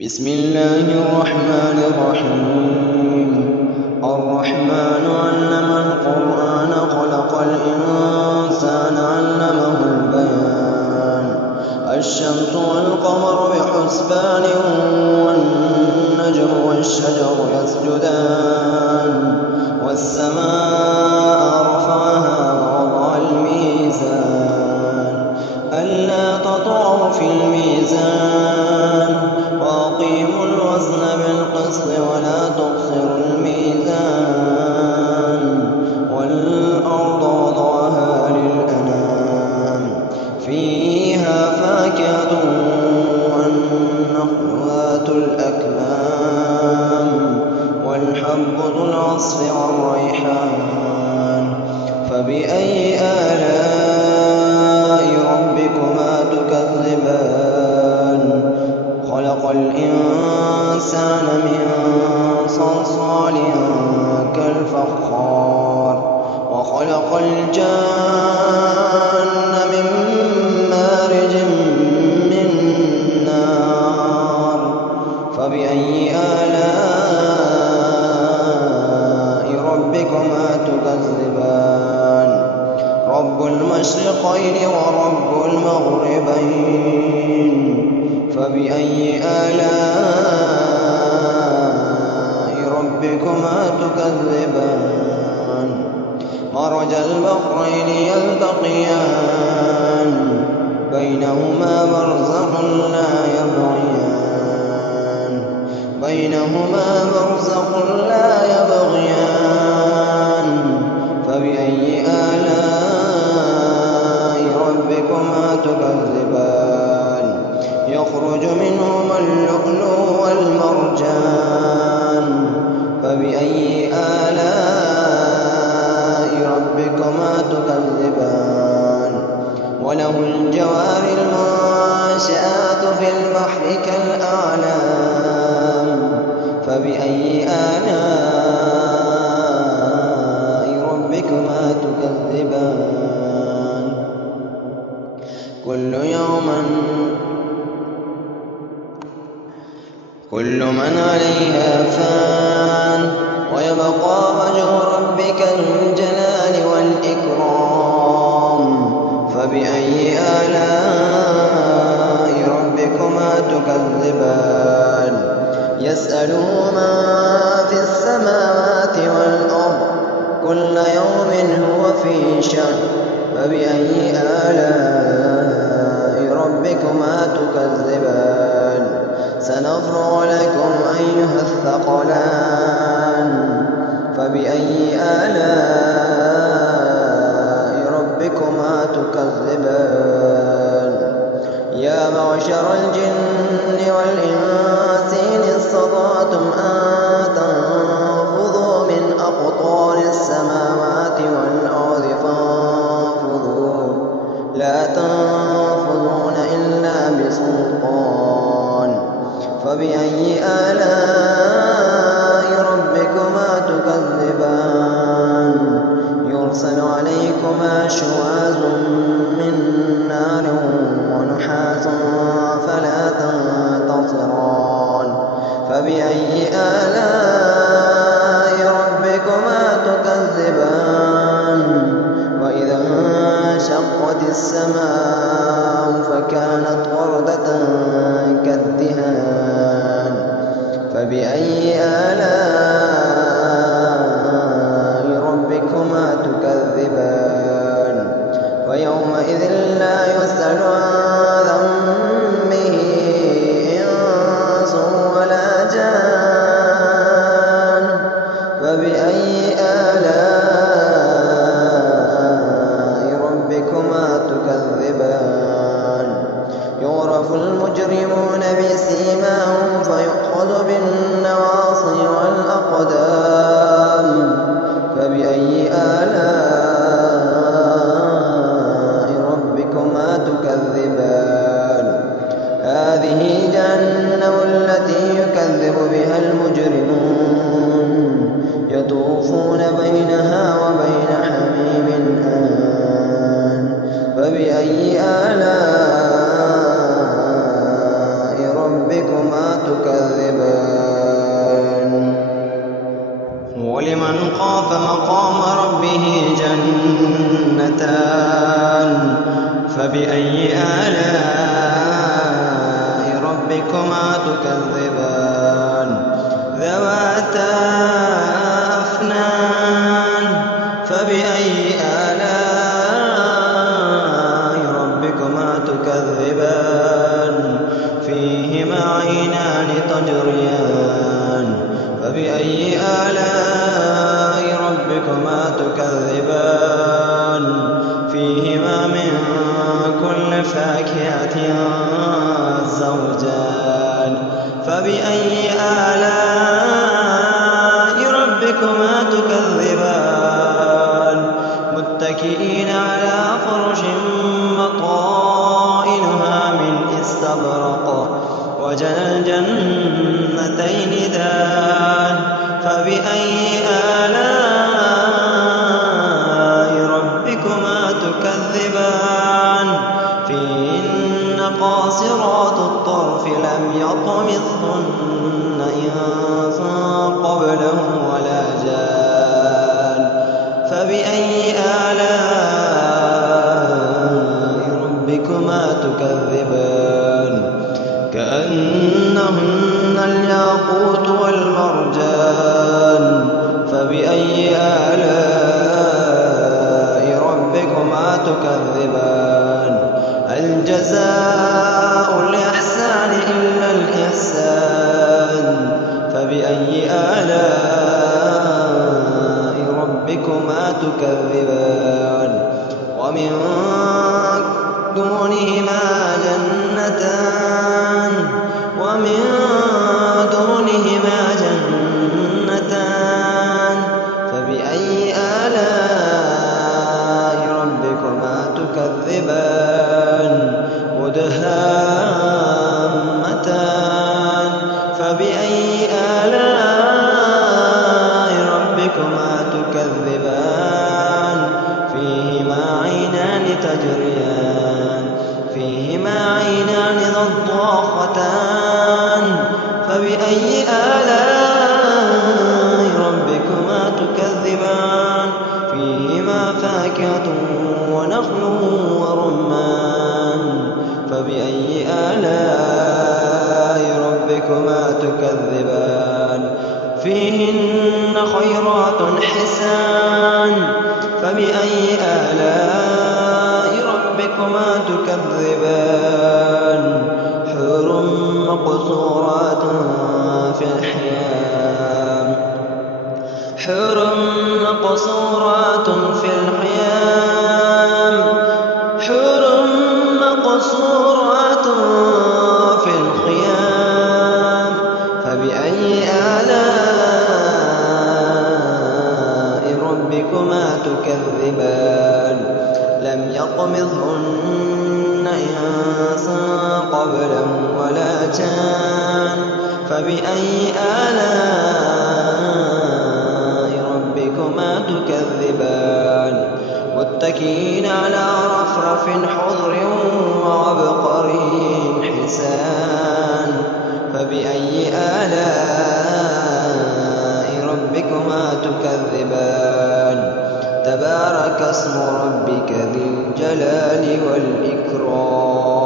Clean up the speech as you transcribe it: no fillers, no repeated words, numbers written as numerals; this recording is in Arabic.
بسم الله الرحمن الرحيم. الرحمن علم القرآن خلق الإنسان علمه البيان. الشمس والقمر بحسبان والنجم والشجر يسجدان والسماء رفعها ووضع الميزان ألا تطغوا في الميزان وأقيموا الوزن بالقسط ولا تخسروا الميزان والأرض وضعها للأنام فيها فاكهة والنخل ذات الأكمام والحب ذو العصف والريحان فبأي آلاء ربكما تكذبان خلق الإنسان من صلصال كالفخار وخلق الجان من مارج من نار فبأي آلاء ربكما تكذبان رب المشرقين ورب المغربين فبأي آلاء ربكما تكذبان مرج البحرين يلتقيان بينهما برزخ لا يبغيان فبأي آلاء ربكما تكذبان يخرج منهما اللؤلؤ والمرجان فبأي آلاء ربكما تكذبان وله الجوار المنشآت في البحر كالأعلام فبأي آلاء ربكما تكذبان كل من عليها فان ويبقى وجه ربك ذو الجلال والإكرام فبأي آلاء ربكما تكذبان يسأله من في السماوات والأرض كل يوم هو في شأن فبأي آلاء ربكما تكذبان سنفرغ لكم أيها الثقلان فبأي آلاء ربكما تكذبان يا معشر الجن والإنس إن استطعتم أن تنفذوا من أقطار السماوات والأرض فانفذوا لا تنفذون إلا بسلطان فبأي آلاء ربكما تكذبان يرسل عليكما شواظ من نار ونحاس فلا تنتصران فبأي آلاء ربكما تكذبان وإذا انشقت السماء فكانت وردة كالدهان فبأي آلاء ربكما تكذبان ويومئذ لا يسأل عن ذنبه إنس ولا جان فبأي آلاء ربكما تكذبان يعرف المجرمون بسيماهم فيؤخذ بالنواصي والأقدام فبأي آلاء ربكما تكذبان ربكما تكذبان ولمن خاف مقام ربه جنتان فبأي آلاء ربكما تكذبان ذواتا أفنان فبأي آلاء ربكما تكذبان فيهما عينان تجريان فبأي آلاء ربكما تكذبان فيهما من كل فاكهة زوجان فبأي آلاء ربكما تكذبان متكئين على فرش بطائنها من استبرق وجنى الجنتين دان فبأي آلاء ربكما تكذبان فيهن قاصرات الطرف لم يطمثهن إنس قبلهم ولا جان فبأي آلاء ربكما تكذبان كأنهن الياقوت والمرجان فبأي آلاء ربكما تكذبان هل جزاء الإحسان إلا الإحسان فبأي آلاء ربكما تكذبان ومن دونهما جنتان ومن دونهما جنتان فبأي آلاء ربكما تكذبان مدهامتان فبأي آلاء ربكما تكذبان فيهما عينان تجريان فيهما عينان نضاختان فبأي آلاء ربكما تكذبان فيهما فاكهة ونخل ورمان فبأي آلاء ربكما تكذبان فيهن خيرات حسان فبأي آلاء ربكما تكذبان حور مقصورات في الخيام حور مقصورات في الخيام حور مقصورات في الخيام فبأي آلاء ربكما تكذبان لم يطمثهن إنس قبلهم ولا جان فبأي آلاء ربكما تكذبان متكئين على رفرف خضر وعبقري حسان فبأي آلاء ربكما تكذبان تبارك اسم ربك ذي الجلال والإكرام